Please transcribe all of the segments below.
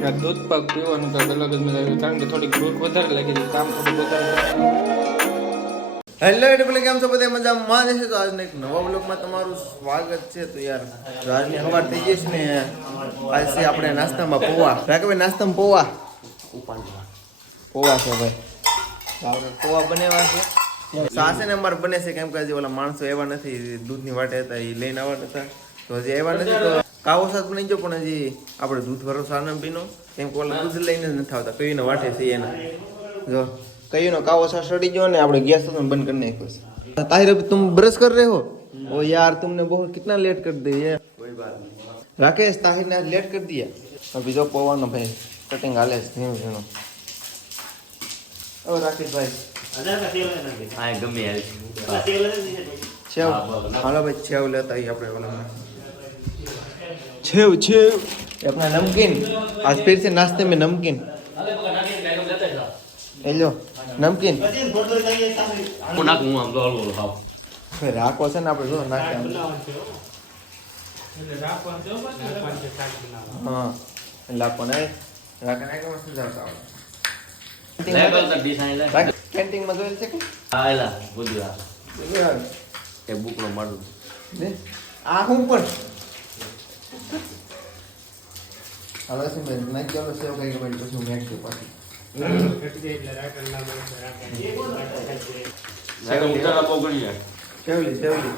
दूध पाक पीવાનું તો અલગ જ મજા આવે કારણ કે થોડી ભૂખ વધારે લાગી હતી કામ થોડું વધારે હેલો એટલે કેમ છો બધા મજામાં છે તો આજના એક નવા બ્લોગમાં તમારું સ્વાગત છે તો યાર આજની સવાર થઈ ગઈ છે ને આજે આપણે નાસ્તામાં પૌવા રાકેભાઈ નાસ્તામાં પૌવા છે ભાઈ આપણે પૌવા બનાવ્યા છે સાસે ને અમારે બને છે કેમ કે હજી ઓલા માણસો એવા નથી દૂધની વાટે હતા એ લઈને આવવા નતા તો હજી એવા નથી તો કાવો સાથ બની ગયો પણ હજી આપણે દૂધ ભરો સાનો પીનો કેમ કે ઓલા દૂધ લઈને જ નથી આવતા કઈને વાટે છે એના જો कहीं ना काવો सा सड़ी जो ने આપણે गैस तो बंद करने को ताहिर अभी तुम ब्रश कर रहे हो ओ यार तुमने बहुत कितना लेट कर दिया कोई बात नहीं राकेश ताहिर ने लेट कर दिया अभी जो पवानो भाई कटिंग हाले धीमे धीमे ओ राकेश भाई हां गમે यार छेव हालो भाई छेव लेता ही આપણે वाला छेव छेव अपना नमकीन आज फिर से नाश्ते में नमकीन हेलो नमकीन को नाक હું આમ દોડો ખાવ ફેર રાખો છે ને આપણે જો નાખે એટલે રાખવાનું છે હા લાપો ને રાખે નાખે મસ્ત જાતા લેવલ ધ ડિઝાઇન લે કેન્ટીન માં જોયેલ છે કે આયલા બધું એ બુક નો માડું ને આ હું પણ હવે છે મેં નાખ ચાલો સેવ કઈ કે પછી હું મેક દઉં પાછી લાગે ઉતારા પોગણી યાર સેવલી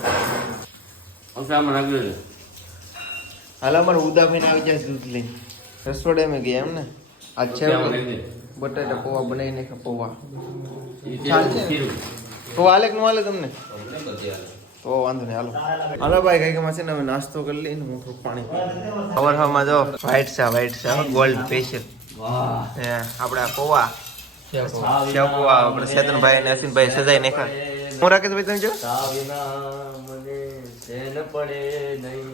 અસામાં લાગ્યો છે હાલા માર ઉદા ભાઈ આવી જાય દૂધ લઈને રસોડે મેં ગયા એમ ને આ છે બટાટા પૌવા બનાવી નાખે પૌવા ચાલ છે પૌવા હાલે કે નો હાલે તમને તો વાંધો નહીં હાલો ભાઈ કઈ કે છે ને હવે નાસ્તો કરી લઈને હું થોડું પાણી સવારમાં જો વ્હાઈટ ચા ગોલ્ડ સ્પેશિયલ વાહ આપડા પૌવા સેવ પૌવા આપણે સેતનભાઈ અને અશ્વિનભાઈ સજાઈ નાખા હું રાકેશભાઈ તમે જો વિના મને સેન પડે નહીં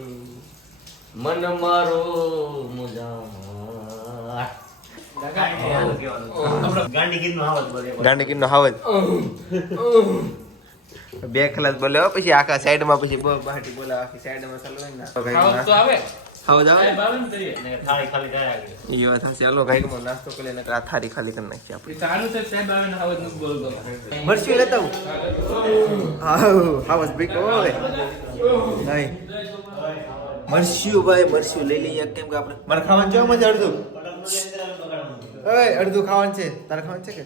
મન મારો મુજા ગાંડી નો હાવજ બે ખલાસ બોલે પછી આખા સાઈડ માં પછી બાટી બોલે આખી સાઈડ માં ચાલુ ને તો આવે હાવજ આવે બાવન કરીએ થાળી ખાલી થાય ઈ વાત હશે ચાલો ભાઈ કે નાસ્તો કરી લેને આ થાળી ખાલી કરી નાખી આપણે સારું છે સાહેબ આવે ને હવે ન બોલતો મરચી લેતા હું હાવજ બીકો હવે નહીં મરચી ભાઈ મરચી લઈ લઈએ કેમ કે આપણે મારે ખાવાનું જો મજા અડધું અડધું ખાવાનું છે તારે ખાવાનું છે કે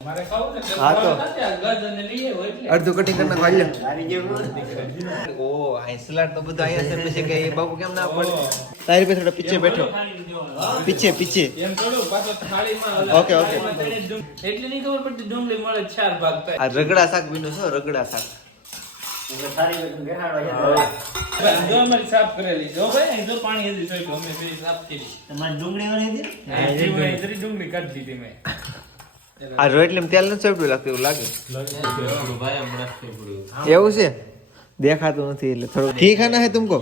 મારે ખાવું ને હા તો ગજને લઈએ હોય એટલે અડધું કટિંગ કરી નાખવા લ્યો ઓ આ સલાડ તો બધું આયા છે પછી કે એ બાબુ કેમ ના પડે તારી પાસે થોડા પીછે બેઠો પીછે એમ થોડું પાછો થાળીમાં ઓકે એટલે નહીં ખબર પડતી ડુંગળી મળે 4 ભાગ થાય આ રગડા શાક બીનો છે રગડા શાક જો અમારી સાફ કરેલી જો ભાઈ જો પાણી હજી જોઈ અમે ફરી સાફ કરી તમારી ડુંગળી વાળી હતી ડુંગળી કાઢી દીધી મેં આ રોટલીમાં તેલ નથી ચોપડ્યું લાગતું એવું લાગે ભાઈ હમણાં પડ્યું એવું છે દેખાતું નથી એટલે થોડું ठीक है ना है तुमको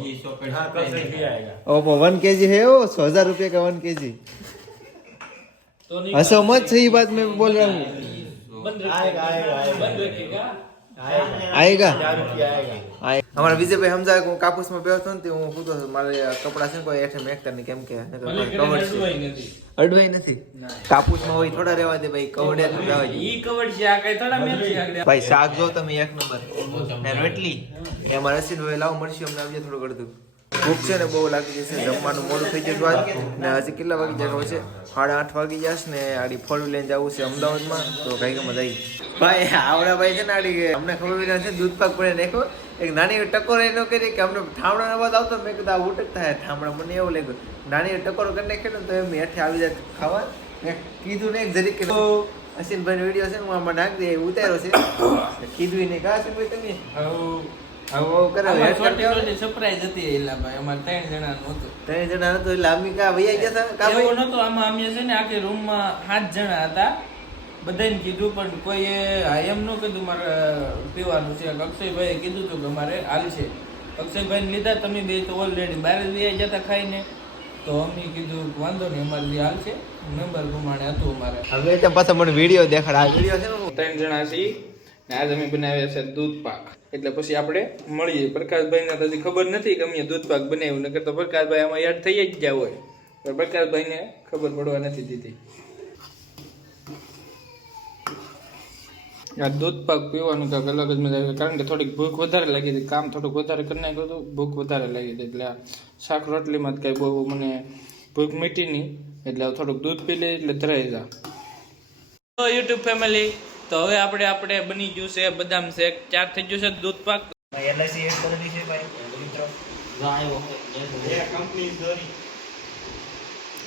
ओप्पो 1 kg है वो 1,000 रुपये का 1 kg तो नहीं हंसो मत सही बात मैं बोल रहा हूँ बंद रखेगा आएगा हमारा विजय भाई हम जाए कापूस में બેઠો ને હું પૂછતો મારે કપડા છે કોઈ એઠે મેકતા નહીં કેમ કે અડવાઈ નથી કાપૂસ માં હોય થોડા રહેવા દે ભાઈ કવડે તો રહેવા દે ઈ કવડ છે આ કઈ થોડા મેથી આગળ ભાઈ શાક જો તમે એક નંબર ને રોટલી એમાં રસીદ ભાઈ લાવ મળશે અમને આવજે થોડું અડધું ભૂખ છે ને બહુ લાગી જશે જમવાનું મોડું થઈ જતું આજ ને હજી કેટલા વાગી જવાનું છે 8:30 વાગી જશે ને આડી ફોર લઈને જવું છે અમદાવાદમાં તો કઈ ગમે જઈ ભાઈ આવડા ભાઈ છે ને આડી અમને ખબર નથી દૂધ પાક પડે નાખો એક નાની ટકોર એનો કરી કે અમને ઠામડાનો અવાજ આવતો મેં કીધું આ ઉટક થાય ઠામડા મને એવું લાગ્યું નાની ટકોર કરી નાખ્યો ને તો એમ હેઠે આવી જાય ખાવા મેં કીધું ને જરીક કે અશ્વિનભાઈનો વિડીયો છે ને હું આમાં નાખ દે ઉતાર્યો છે કીધું નહીં કા અશ્વિનભાઈ તમે સરપ્રાઈઝ હતી એલા ભાઈ અમારે 3 જણા નહોતું 3 જણા નહોતું એટલે અમે કા વૈયા ગયા હતા કા એવું નહોતું આમાં અમે છે ને આખી રૂમમાં 7 જણા હતા બધાને કીધું પણ કોઈએ એમ ન કીધું મારે પીવાનું છે અક્ષયભાઈએ કીધું હતું કે અમારે હાલ છે અક્ષયભાઈને લીધા તમે બે તો ઓલરેડી બહાર જ વૈયા જતા ખાઈને તો અમે કીધું વાંધો નહીં અમારે હાલ છે નંબર પ્રમાણે હતું અમારે હવે તો પાછા મને વિડીયો દેખાડ આ વિડીયો છે ને 3 જણા છીએ ને આજ અમે બનાવ્યા છે દૂધ પાક એટલે પછી આપણે મળીએ પ્રકાશભાઈને તો હજી ખબર નથી કે અમે દૂધ પાક બનાવ્યું નકર તો પ્રકાશભાઈ આમાં યાદ થઈ જ ગયા હોય બકાલભાઈને ખબર પડવા નથી દીધી. આ દૂધ પાક પીવાનું કાંઈક અલગ જ મજા આવી, કારણ કે થોડીક ભૂખ વધારે લાગી હતી, કામ થોડુંક વધારે કરી નાખ્યું હતું, ભૂખ વધારે લાગી હતી, એટલે આ શાક રોટલીમાં જ કાંઈ બહુ મને ભૂખ મીઠી નહીં, એટલે થોડુંક દૂધ પી લઈ એટલે ધરાઈ જા. તો યુટ્યુબ ફેમિલી, તો હવે આપણે બની ગયું છે બદામ શેક, ચાર થઈ ગયું છે દૂધ પાક. એલઆઈસી એડ કરેલી છે ભાઈ મિત્રો.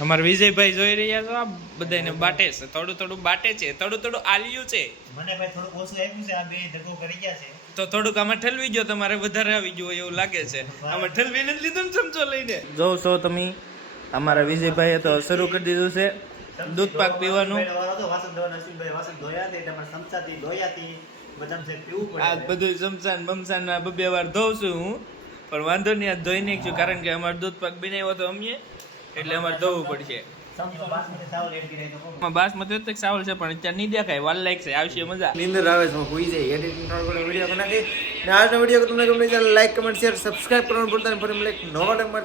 અમારા વિજયભાઈ જોઈ રહ્યા છો, આ બધાને બાટે છે, થોડું થોડું બાટે છે, થોડું થોડું આલ્યું છે. મને ભાઈ થોડું ઓછું આવ્યું છે, આ બે ધક્કો કરી ગયા છે. તો થોડુંક આમાં ઠલવી ગયો, તમારે વધારે આવી ગયો એવું લાગે છે. આમાં ઠલવીને જ લીધું ને ચમચો લઈને. જોઉં છો તમે, અમારા વિજયભાઈએ તો શરૂ કરી દીધું છે દૂધ પાક પીવાનું. આ બધું ચમચાન બમચાન બે વાર ધોઉં છું હું, પણ વાંધો નહીં, આ ધોઈ નાખ્યું, કારણ કે અમારે દૂધ પાક બનાવ્યો હતો અમે, એટલે અમારે ધોવું પડશે. બાસમતી ચાવલ છે, પણ અત્યારે નહીં દેખાય, વાર લાગશે, આવશે મજા. નીંદર આવે છે, ભૂઈ જાય એડિટિંગ થોડો ઘણો વિડીયો બનાવી ને આજનો વિડીયો તમને ગમે તો લાઈક કમેન્ટ શેર સબસ્ક્રાઇબ કરવાનું ભૂલતા નહીં. ફરી મળે એક નવા નંબર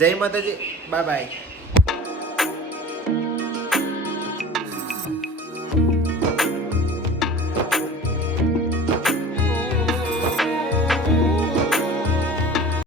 જય માતાજી, બાય બાય.